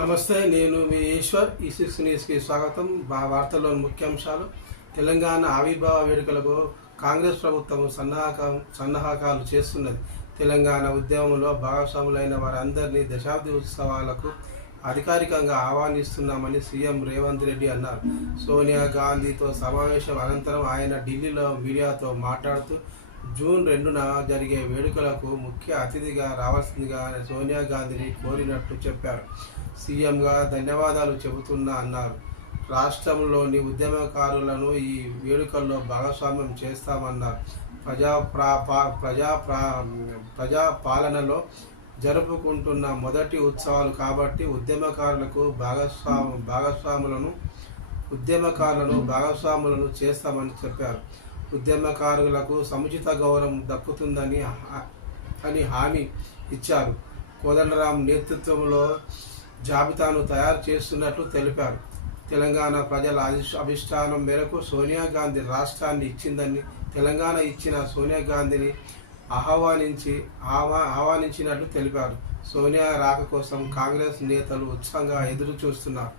నమస్తే, నేను మీ ఈశ్వర్. ఈ6 న్యూస్కి స్వాగతం. వార్తల్లోని ముఖ్యాంశాలు. తెలంగాణ ఆవిర్భావ వేడుకలకు కాంగ్రెస్ ప్రభుత్వం సన్నాహకాలు చేస్తున్నది. తెలంగాణ ఉద్యమంలో భాగస్వాములైన వారందరినీ దశాబ్ది ఉత్సవాలకు అధికారికంగా ఆహ్వానిస్తున్నామని సీఎం రేవంత్ రెడ్డి అన్నారు. సోనియా గాంధీతో సమావేశం అనంతరం ఆయన ఢిల్లీలో మీడియాతో మాట్లాడుతూ జూన్ 2న జరిగే వేడుకలకు ముఖ్య అతిథిగా రావాల్సిందిగా సోనియా గాంధీని కోరినట్లు చెప్పారు. సీఎంగా ధన్యవాదాలు చెబుతున్నా అన్నారు. రాష్ట్రంలోని ఉద్యమకారులను ఈ వేడుకల్లో భాగస్వామ్యం చేస్తామన్నారు. ప్రజా పాలనలో జరుపుకుంటున్న మొదటి ఉత్సవాలు కాబట్టి ఉద్యమకారులను భాగస్వాములను చేస్తామని చెప్పారు. ఉద్యమకారులకు సముచిత గౌరవం దక్కుతుందని హామీ ఇచ్చారు. కోదండరాం నేతృత్వంలో జాబితాను తయారు చేస్తున్నట్లు తెలిపారు. తెలంగాణ ప్రజల అభిష్టానం మేరకు సోనియా గాంధీ రాష్ట్రాన్ని ఇచ్చిందని, తెలంగాణ ఇచ్చిన సోనియా గాంధీని ఆహ్వానించినట్లు తెలిపారు. సోనియా రాక కోసం కాంగ్రెస్ నేతలు ఉత్సాహంగా ఎదురు చూస్తున్నారు.